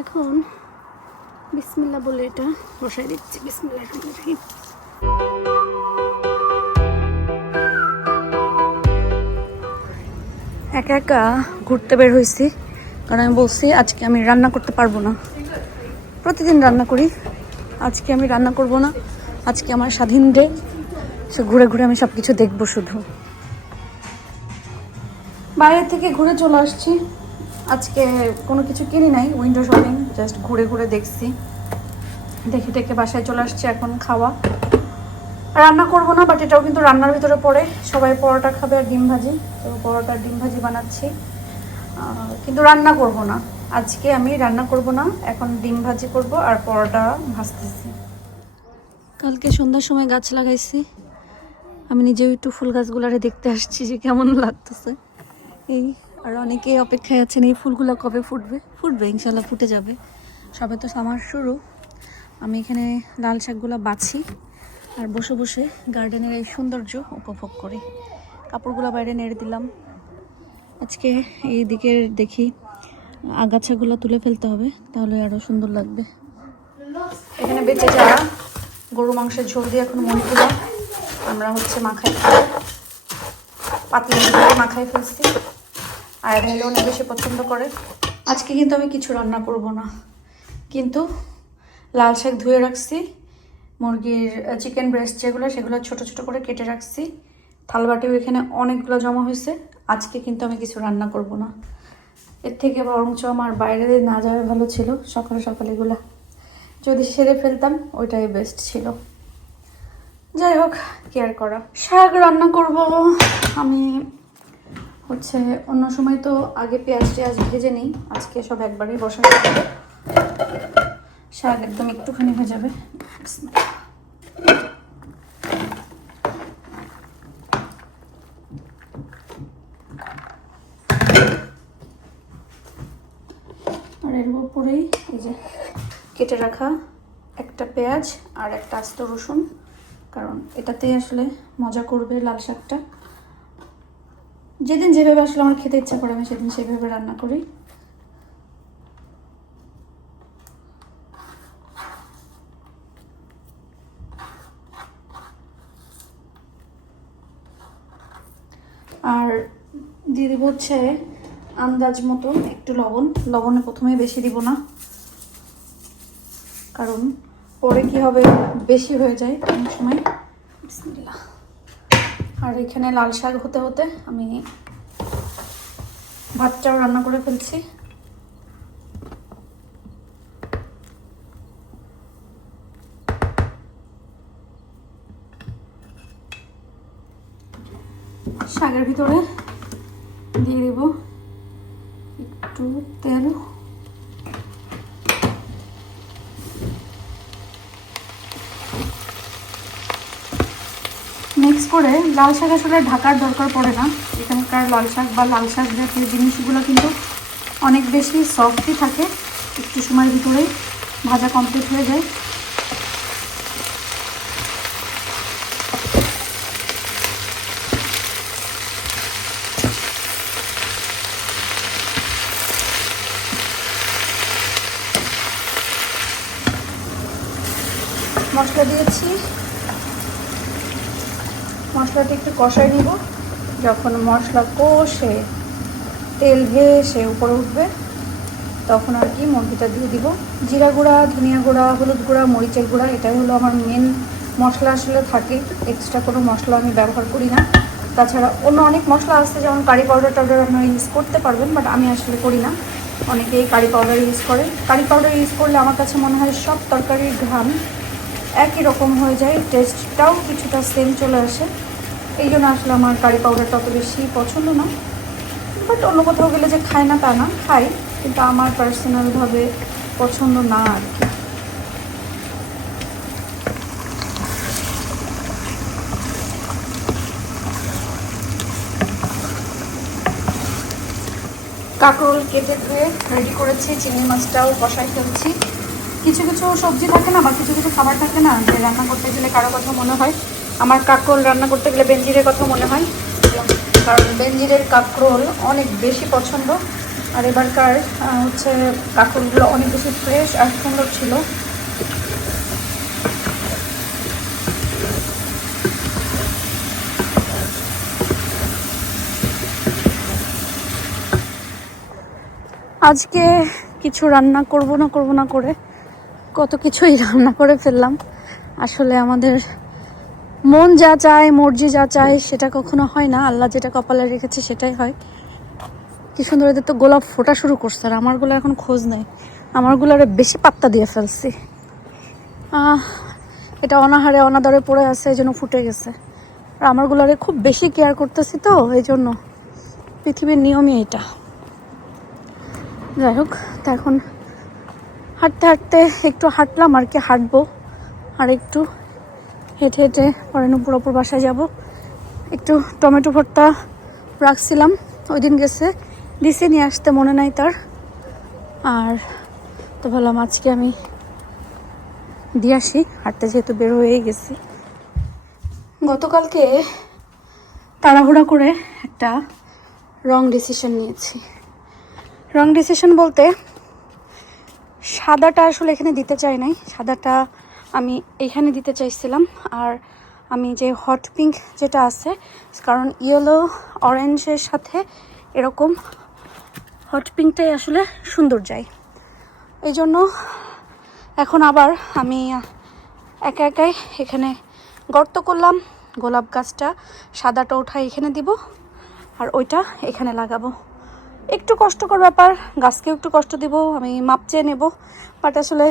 এখন বিসমিল্লাহ বলে এটা বসাই দিচ্ছি। বিসমিল্লাহ রহমানির রহিম। একা একা ঘুরতে বের হয়েছি, কারণ আমি বলছি আজকে আমি রান্না করতে পারবো না। প্রতিদিন রান্না করি, আজকে আমি রান্না করব না। আজকে আমার স্বাধীন ডে, সে ঘুরে ঘুরে আমি সব কিছু দেখবো। শুধু বাইরে থেকে ঘুরে চলে আসছি। আজকে কোনো কিছু কিনি নাই, উইন্ডো শপিং, জাস্ট ঘুরে ঘুরে দেখছি, দেখে দেখে বাসায় চলে আসছি। এখন খাওয়া, রান্না করবো না, বাট এটাও কিন্তু রান্নার ভিতরে পড়ে। সবাই পরোটা খাবে আর ডিম ভাজি, তো পরোটা ডিম ভাজি বানাচ্ছি, কিন্তু রান্না করব না। আজকে আমি রান্না করব না, এখন ডিম ভাজি করব আর পরোটা ভাজতেছি। কালকে সন্ধ্যার সময় গাছ লাগাইছি, আমি নিজেও একটু ফুল গাছগুলারে দেখতে আসছি যে কেমন লাগতেছে। এই আর অনেকেই অপেক্ষায় আছেন এই ফুলগুলো কবে ফুটবে। ফুটবে ইনশাল্লাহ, ফুটে যাবে। সবে তো সামার শুরু। আমি এখানে লাল শাকগুলো বাছি আর বসে বসে গার্ডেনের এই সৌন্দর্য উপভোগ করি। কাপড়গুলো বাইরে নেড়ে দিলাম। আজকে এই দিকের দেখি আগাছাগুলো তুলে ফেলতে হবে, তাহলে আরও সুন্দর লাগবে। এখানে বেঁচে যাওয়া গরু মাংসের ঝোল দিয়ে এখন মুড়িগুলো আমরা মাখাই খাবো। পাতলা মাখাই ফেলছি, আর ভাইও অনেক বেশি পছন্দ করে। আজকে কিন্তু আমি কিছু রান্না করব না, কিন্তু লাল শাক ধুয়ে রাখছি, মুরগির চিকেন ব্রেস্ট যেগুলো সেগুলো ছোট ছোট করে কেটে রাখছি। থালবাটিও এখানে অনেকগুলো জমা হয়েছে। আজকে কিন্তু আমি কিছু রান্না করব না, এর থেকে বরঞ্চ আমার বাইরে না যাওয়া ভালো ছিল। সকালে সকালে এগুলা যদি সেরে ফেলতাম ওইটাই বেস্ট ছিল। যাই হোক, কেয়ার করা। শাক রান্না করব আমি অন্য সময় তো আগে পেঁয়াজ টেয়াজ ভেজে নিই, আজকে সব একবারেই বসানো হবে। শাক একদম একটুখানি হয়ে যাবে। আর এর উপরেই এই যে কেটে রাখা একটা পেঁয়াজ আর একটা আস্ত রসুন, কারণ এটাতেই আসলে মজা করবে লাল শাকটা। যেদিন যেভাবে আসলে আমার খেতে ইচ্ছা করে আমি সেদিন সেভাবে রান্না করি। আর দিয়ে দিব আন্দাজ মতো একটু লবণ। লবণে প্রথমে বেশি দিব না, কারণ পরে কি হবে বেশি হয়ে যায় অনেক সময়। বিসমিল্লাহ। আর এখানে লাল শাক হতে হতে আমি ভাতটাও রান্না করে ফেলছি। শাকের ভিতরে দিয়ে দেব একটু তেল, মিক্স করে। লাল শাক আসলে ঢাকার দরকার পড়ে না, এখানকার লাল শাক বা লাল শাক জাতীয় জিনিসগুলো কিন্তু অনেক বেশি সফটই থাকে, একটু সময়ের ভিতরেই ভাজা কমপ্লিট হয়ে যায়। মশলা দিয়েছি, মশলাটা একটু কষাই নিব। যখন মশলা কষে তেল ভেসে উপরে উঠবে তখন আর কি মুরগিটা দিয়ে দিব। জিরা গুঁড়া, ধনিয়া গুঁড়া, হলুদ গুঁড়া, মরিচের গুঁড়া, এটাই হলো আমার মেন মশলা আসলে থাকে। এক্সট্রা কোনো মশলা আমি ব্যবহার করি না। তাছাড়া অন্য অনেক মশলা আছে, যেমন কারি পাউডার টাউডার আপনারা ইউজ করতে পারবেন, বাট আমি আসলে করি না। অনেকেই কারি পাউডার ইউজ করে। কারি পাউডার ইউজ করলে আমার কাছে মনে হয় সব তরকারির ঘ্রাণ একই রকম হয়ে যায়, টেস্টটাও কিছুটা সেম চলে আসে। এই জন্য আসলে আমার কারি পাউডারটা অত বেশি পছন্দ না। বাট অন্য কোথাও গেলে যে খাই না তা না, খাই, কিন্তু আমার পার্সোনালভাবে পছন্দ না আর কি। কাঁকরোল কেটে ধুয়ে রেডি করেছি, চিংড়ি মাছটাও কষাই ফেলছি। কিছু কিছু সবজি থাকে না বা কিছু কিছু খাবার থাকে না যে রান্না করতে গেলে কারো কথা মনে হয়। আমার কাঁকরোল রান্না করতে গেলে বেঞ্জিরের কথা মনে হয়। কারণ বেনজিরের কাঁকরোল অনেক বেশি পছন্দ। আর এবারকার হচ্ছে কাঁকরোলগুলো অনেক বেশি ফ্রেশ আর সুন্দর ছিল। আজকে কিছু রান্না করব না করে কত কিছুই রান্না করে ফেললাম। আসলে আমাদের মন যা চায়, মর্জি যা চায় সেটা কখনো হয় না। আল্লাহ যেটা কপালে রেখেছে সেটাই হয়। কি সুন্দর, এদের তো গোলাপ ফোটা শুরু করছে, আর আমারগুলো এখন খোঁজ নেই। আমারগুলো আরো বেশি পাত্তা দিয়ে ফেলছি। এটা অনাহারে অনাদরে পড়ে আছে, এই জন্য ফুটে গেছে। আর আমারগুলোরে খুব বেশি কেয়ার করতেছি, তো এই জন্য। পৃথিবীর নিয়মই এটা। যাই হোক, তা এখন হাঁটতে হাঁটতে একটু হাঁটলাম আর কি, হাঁটবো আর একটু হেঁটে হেঁটে পরে নুপুর বাসায় যাব। একটু টমেটো ভর্তা রাখছিলাম, ওই দিন গেছে দিছে, নিয়ে আসতে মনে নাই তার। আর তো ভাবলাম আজকে আমি দিয়ে আসি, হাঁটতে যেহেতু বের হয়েই গেছি। গতকালকে তাড়াহুড়া করে একটা রং ডিসিশন নিয়েছি। রং ডিসিশন বলতে, সাদাটা আসলে এখানে দিতে চাই নাই, সাদাটা আমি এইখানে দিতে চাইছিলাম। আর আমি যে হট পিঙ্ক যেটা আছে, কারণ ইয়েলো অরেঞ্জের সাথে এরকম হট পিঙ্কটাই আসলে সুন্দর যায়, এই জন্য এখন আবার আমি একা একাই এখানে গর্ত করলাম। গোলাপ গাছটা সাদাটা উঠাই এখানে দিব, আর ওইটা এখানে লাগাবো। একটু কষ্টকর ব্যাপার, গাছকেও একটু কষ্ট দিব, আমি মাপ চেয়ে নেব। বাট আসলে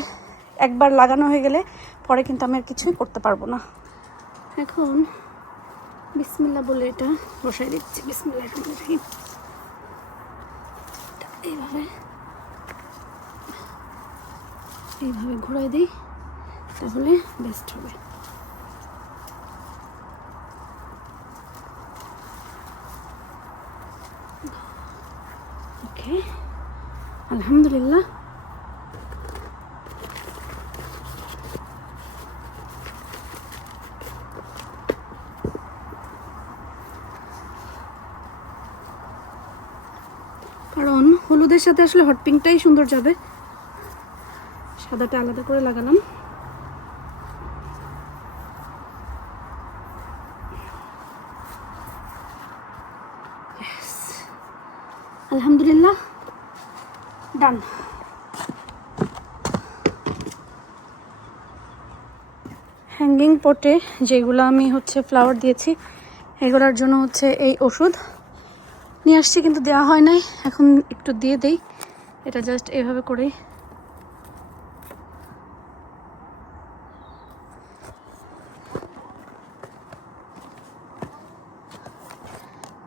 একবার লাগানো হয়ে গেলে পরে কিন্তু আমি আর কিছুই করতে পারবো না। এখন বিসমিল্লাহ বলে এটা বসাই দিচ্ছি। বিসমিল্লাহ এইভাবে এইভাবে ঘুরাই দিই, তাহলে বেস্ট হবে। ওকে, আলহামদুলিল্লাহ। কারণ হলুদের সাথে আসলে হট পিঙ্কটাই সুন্দর যাবে, সাদাটা আলাদা করে লাগালাম। আলহামদুলিল্লাহ, ডান। হ্যাঙ্গিং পটে যেগুলো আমি হচ্ছে ফ্লাওয়ার দিয়েছি, এগুলোর জন্য হচ্ছে এই ওষুধ নিয়ে আসছি, কিন্তু দেওয়া হয় নাই, এখন একটু দিয়ে দেই। এটা জাস্ট এভাবে করে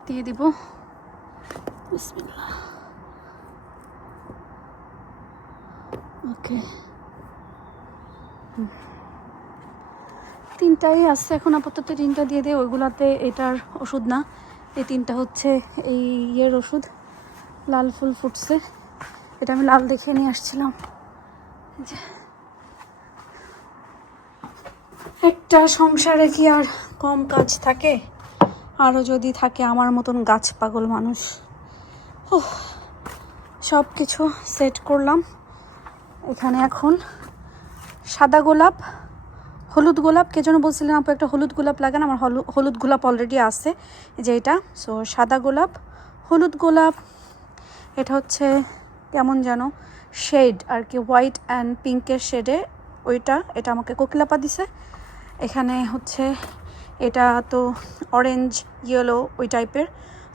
দিয়ে দিব। বিসমিল্লাহ। ওকে, তিনটাই আছে এখন আপাতত, তিনটা দিয়ে দেয়। ওইগুলাতে এটার ওষুধ না, এই তিনটা হচ্ছে এই ইয়ের ওষুধ। লাল ফুল ফুটছে, এটা আমি লাল দেখে নিয়ে আসছিলাম। একটা সংসারে কি আর কম কাজ থাকে? আরও যদি থাকে আমার মতন গাছ পাগল মানুষ। সব কিছু সেট করলাম এখানে। এখন সাদা গোলাপ, হলুদ গোলাপ, কে যেন বলছিলেন আপু একটা হলুদ গোলাপ লাগান, আমার হলুদ গোলাপ অলরেডি আছে, যে এটা। সো সাদা গোলাপ, হলুদ গোলাপ, এটা হচ্ছে কেমন যেন শেড আর কি, হোয়াইট অ্যান্ড পিঙ্কের শেডে ওইটা, এটা আমাকে কোকিলাপা দিছে। এখানে হচ্ছে এটা তো অরেঞ্জ ইয়েলো ওই টাইপের,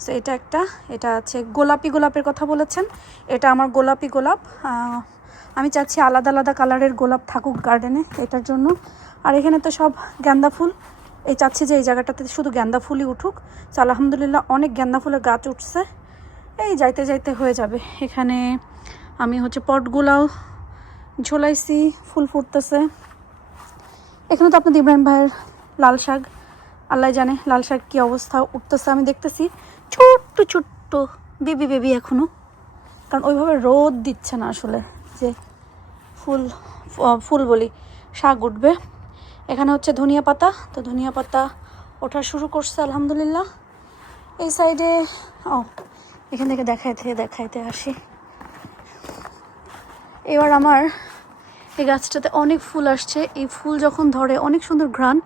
সো এটা একটা। এটা আছে গোলাপি গোলাপের কথা বলেছেন, এটা আমার গোলাপি গোলাপ। আমি চাচ্ছি আলাদা আলাদা কালারের গোলাপ থাকুক গার্ডেনে, এটার জন্য। আর এখানে তো সব গাঁদা ফুল, এই চাচ্ছি যে এই জায়গাটাতে শুধু গাঁদা ফুলই উঠুক। তো আলহামদুলিল্লাহ অনেক গাঁদা ফুলের গাছ উঠছে, এই যাইতে যাইতে হয়ে যাবে। এখানে আমি হচ্ছে পটগুলাও ঝোলাইছি, ফুল ফুটতেছে। এখানে তো আপনাদের ইব্রাহিম ভাইয়ের লাল শাক, আল্লাহ জানে লাল শাক কী অবস্থা উঠতেছে। আমি দেখতেছি ছোট্ট ছোট্ট বেবি এখনও, কারণ ওইভাবে রোদ দিচ্ছে না আসলে যে ফুল বলি শাক উঠবে। এখানে হচ্ছে ধনিয়া পাতা, তো ধনিয়া পাতা ওঠা শুরু করছে আলহামদুলিল্লাহ। এই সাইডে এখান থেকে দেখাইতে আসি। এবার আমার এই গাছটাতে অনেক ফুল আসছে। এই ফুল যখন ধরে অনেক সুন্দর ঘ্রাণ,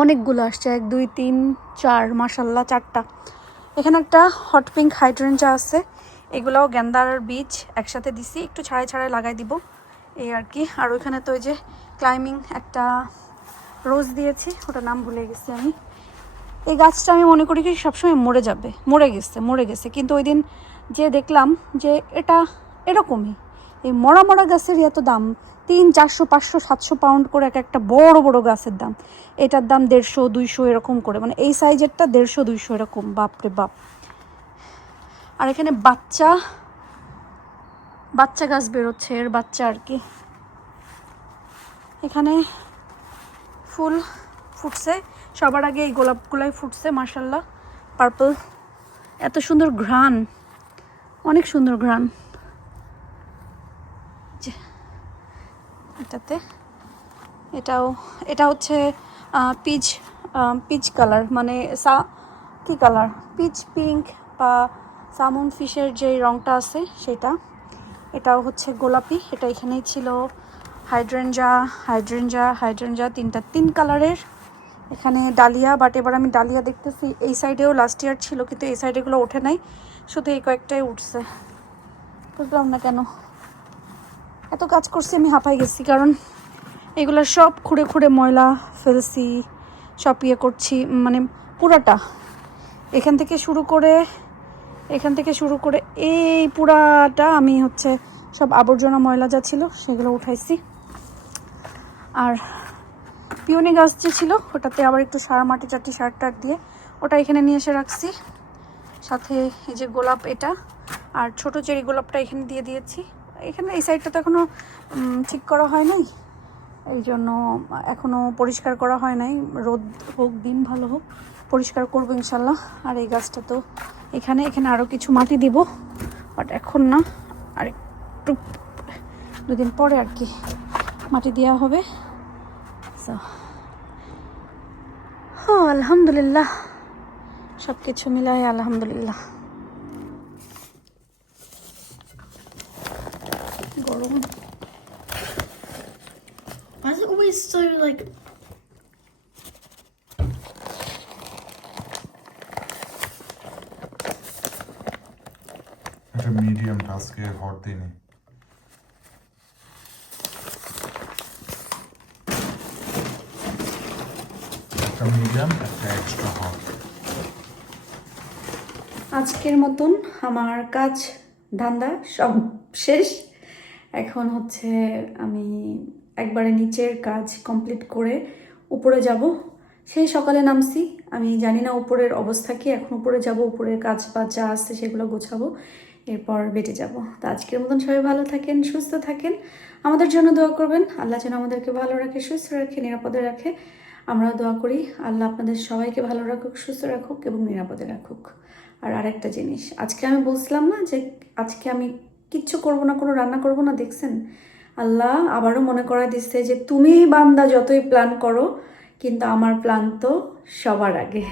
অনেকগুলো আসছে, 1 2 3 4, মাশাল্লাহ 4টা। এখানে একটা হট পিঙ্ক হাইড্রেঞ্জা আছে, এগুলাও গেন্দার বীজ একসাথে দিছি, একটু ছাড়াই ছাড়াই লাগাই দিব এই আর কি। আর ওইখানে তো ওই যে ক্লাইমিং একটা রোজ দিয়েছি, ওটার নাম ভুলে গেছি আমি। এই গাছটা আমি মনে করি কি সবসময় মরে গেছে, কিন্তু ওই দিন যে দেখলাম যে এটা এরকমই, এই মরা গাছের এত দাম, 300 400 500 700 পাউন্ড করে একটা বড় বড় গাছের দাম। এটার দাম 150 200 এরকম করে, মানে এই সাইজেরটা 150 200 এরকম, বাপরে বাপ। আর এখানে বাচ্চা গাছ বেরোচ্ছে, এর বাচ্চা আর কি। এখানে ফুল ফুটছে, সবার আগে এই গোলাপগুলাই ফুটছে মাশাল্লাহ, পার্পল। এত সুন্দর ঘ্রাণ, অনেক সুন্দর ঘ্রাণ এটাতে। এটা হচ্ছে পিচ কালার, মানে কি কালার, পিচ পিঙ্ক বা সামন ফিশের যে রংটা আছে সেটা। এটাও হচ্ছে গোলাপি, এটা এখানেই ছিল। হাইড্রেঞ্জা 3 কালারের। এখানে ডালিয়া, বাট এবার আমি ডালিয়া দেখতেছি এই সাইডেও লাস্ট ইয়ার ছিল, কিন্তু এই সাইডেগুলো ওঠে নাই, শুধু এই কয়েকটাই উঠছে। বুঝলাম না কেন এত কাজ করছি, আমি হাঁপাই গেছি, কারণ এগুলো সব খুঁড়ে ময়লা ফেলছি, সব করছি, মানে পুরাটা এখান থেকে শুরু করে এই পুরাটা আমি হচ্ছে সব আবর্জনা ময়লা যা ছিল সেগুলো উঠাইছি। আর পিওনি গাছ যে ছিল ওটাতে আবার একটু মাটি সার দিয়ে ওটা এখানে নিয়ে এসে রাখছি। সাথে এই যে গোলাপ, এটা আর ছোট চেরি গোলাপটা এখানে দিয়ে দিয়েছি। এখানে এই সাইডটা তো এখনও ঠিক করা হয় নাই, এই জন্য এখনও পরিষ্কার করা হয় নাই। রোদ হোক, দিন ভালো হোক, পরিষ্কার করবো ইনশাল্লাহ। আর এই গাছটা তো এখানে আরও কিছু মাটি দিব, বাট এখন না, আর একটু 2 দিন পরে আর কি মাটি দেওয়া হবে। আলহামদুলিল্লাহ, সব কিছু মিলায় আলহামদুলিল্লাহ। গরম। Why is it always so like? একটা মিডিয়াম টাস্কে হট দিনে একটা মিডিয়াম, একটা এক্সট্রা হট। আজকের মতন আমার কাজ ধান্দা সব শেষ। এখন হচ্ছে আমি একবারে নিচের কাজ কমপ্লিট করে উপরে যাব। সেই সকালে নামছি, আমি জানি না উপরের অবস্থা কি, এখন উপরে যাব, উপরের কাজ যা আছে সেগুলো গোছাবো, এরপর বেটে যাব। তো আজকের মতন সবাই ভালো থাকেন, সুস্থ থাকেন, আমাদের জন্য দোয়া করবেন। আল্লাহ যেন আমাদেরকে ভালো রাখে, সুস্থ রাখে, নিরাপদে রাখে। আমরাও দোয়া করি আল্লাহ আপনাদের সবাইকে ভালো রাখুক, সুস্থ রাখুক এবং নিরাপদে রাখুক। আর আরেকটা জিনিস, আজকে আমি বলছিলাম না যে আজকে আমি কিচ্ছু করবো না, কোনো রান্না করবো না, দেখছেন আল্লাহ আবারও মনে করা দিচ্ছে যে তুমি বান্দা যতই প্ল্যান করো, কিন্তু আমার প্ল্যান তো সবার আগে।